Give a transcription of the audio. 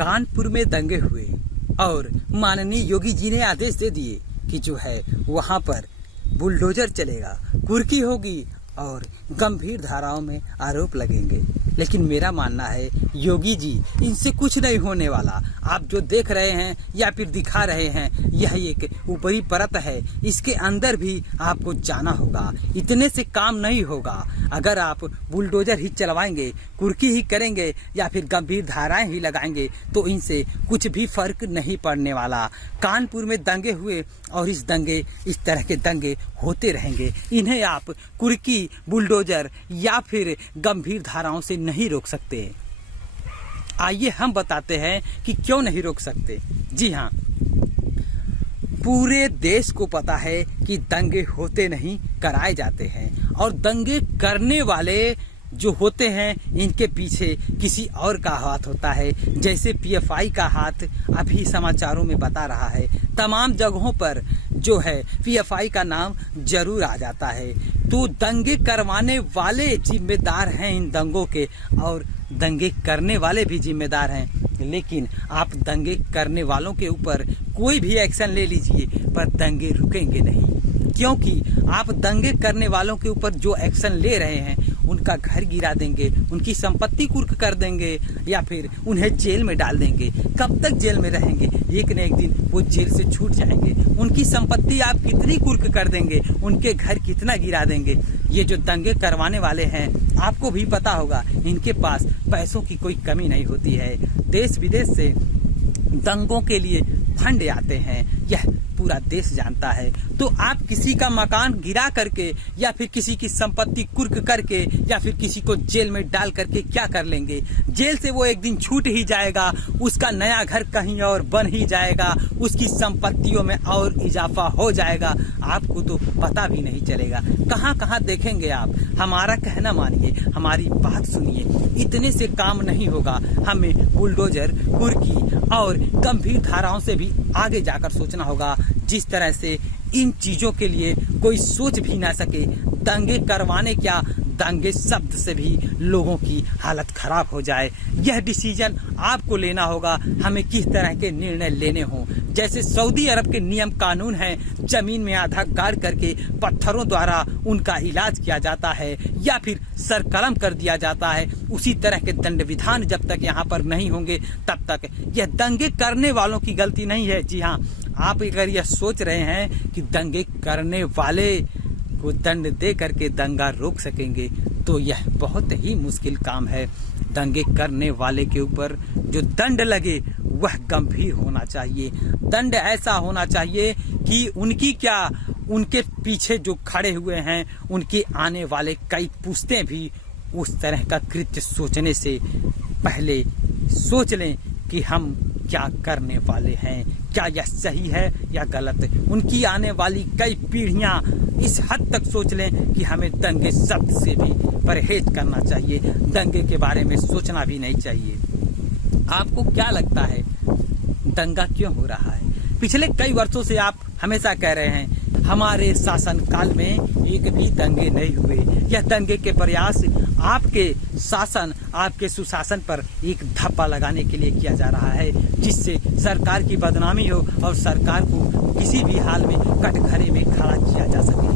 कानपुर में दंगे हुए और माननीय योगी जी ने आदेश दे दिए कि जो है वहां पर बुलडोजर चलेगा, कुर्की होगी और गंभीर धाराओं में आरोप लगेंगे। लेकिन मेरा मानना है योगी जी, इनसे कुछ नहीं होने वाला। आप जो देख रहे हैं या फिर दिखा रहे हैं यह एक ऊपरी परत है, इसके अंदर भी आपको जाना होगा। इतने से काम नहीं होगा। अगर आप बुलडोजर ही चलवाएंगे, कुर्की ही करेंगे या फिर गंभीर धाराएं ही लगाएंगे तो इनसे कुछ भी फर्क नहीं पड़ने वाला। कानपुर में दंगे हुए और इस तरह के दंगे होते रहेंगे। इन्हें आप कुर्की, बुलडोजर या फिर गंभीर धाराओं से नहीं रोक सकते। आइए हम बताते हैं कि क्यों नहीं रोक सकते। जी हाँ, पूरे देश को पता है कि दंगे होते नहीं, कराए जाते हैं और दंगे करने वाले जो होते हैं इनके पीछे किसी और का हाथ होता है। जैसे पीएफआई का हाथ अभी समाचारों में बता रहा है। तमाम जगहों पर जो है पीएफआई का नाम जरूर आ जाता है। तो दंगे करवाने वाले जिम्मेदार हैं इन दंगों के और दंगे करने वाले भी जिम्मेदार हैं। लेकिन आप दंगे करने वालों के ऊपर कोई भी एक्शन ले लीजिए पर दंगे रुकेंगे नहीं, क्योंकि आप दंगे करने वालों के ऊपर जो एक्शन ले रहे हैं उनका घर गिरा देंगे, उनकी संपत्ति कुर्क कर देंगे या फिर उन्हें जेल में डाल देंगे। कब तक जेल में रहेंगे? एक न एक दिन वो जेल से छूट जाएंगे। उनकी संपत्ति आप कितनी कुर्क कर देंगे, उनके घर कितना गिरा देंगे। ये जो दंगे करवाने वाले हैं आपको भी पता होगा, इनके पास पैसों की कोई कमी नहीं होती है। देश विदेश से दंगों के लिए फंड आते हैं, यह पूरा देश जानता है। तो आप किसी का मकान गिरा करके या फिर किसी की संपत्ति कुर्क करके या फिर किसी को जेल में डाल करके क्या कर लेंगे? जेल से वो एक दिन छूट ही जाएगा, उसका नया घर कहीं और बन ही जाएगा, उसकी संपत्तियों में और इजाफा हो जाएगा, आपको तो पता भी नहीं चलेगा। कहां कहां देखेंगे आप? हमारा कहना मानिए, हमारी बात सुनिए, इतने से काम नहीं होगा। हमें बुलडोजर, कुर्की और गंभीर धाराओं से भी आगे जाकर सोचना होगा, जिस तरह से इन चीजों के लिए कोई सोच भी ना सके। दंगे करवाने क्या, दंगे शब्द से भी लोगों की हालत खराब हो जाए। यह डिसीजन आपको लेना होगा, हमें किस तरह के निर्णय लेने हों। जैसे सऊदी अरब के नियम कानून हैं, जमीन में आधा गाड़ करके पत्थरों द्वारा उनका इलाज किया जाता है या फिर सरकलम कर दिया जाता है, उसी तरह के दंड विधान जब तक यहाँ पर नहीं होंगे तब तक यह दंगे करने वालों की गलती नहीं है। जी हाँ, आप अगर यह सोच रहे हैं कि दंगे करने वाले को दंड दे करके दंगा रोक सकेंगे तो यह बहुत ही मुश्किल काम है। दंगे करने वाले के ऊपर जो दंड लगे वह गंभीर होना चाहिए। दंड ऐसा होना चाहिए कि उनके पीछे जो खड़े हुए हैं उनके आने वाले कई पुश्तें भी उस तरह का कृत्य सोचने से पहले सोच लें कि हम क्या करने वाले हैं, क्या यह सही है या गलत। उनकी आने वाली कई पीढ़ियां इस हद तक सोच लें कि हमें दंगे शब्द से भी परहेज करना चाहिए, दंगे के बारे में सोचना भी नहीं चाहिए। आपको क्या लगता है दंगा क्यों हो रहा है? पिछले कई वर्षों से आप हमेशा कह रहे हैं हमारे शासन काल में एक भी दंगे नहीं हुए। यह दंगे के प्रयास आपके शासन, आपके सुशासन पर एक धब्बा लगाने के लिए किया जा रहा है, जिससे सरकार की बदनामी हो और सरकार को किसी भी हाल में कटघरे में खड़ा किया जा सके।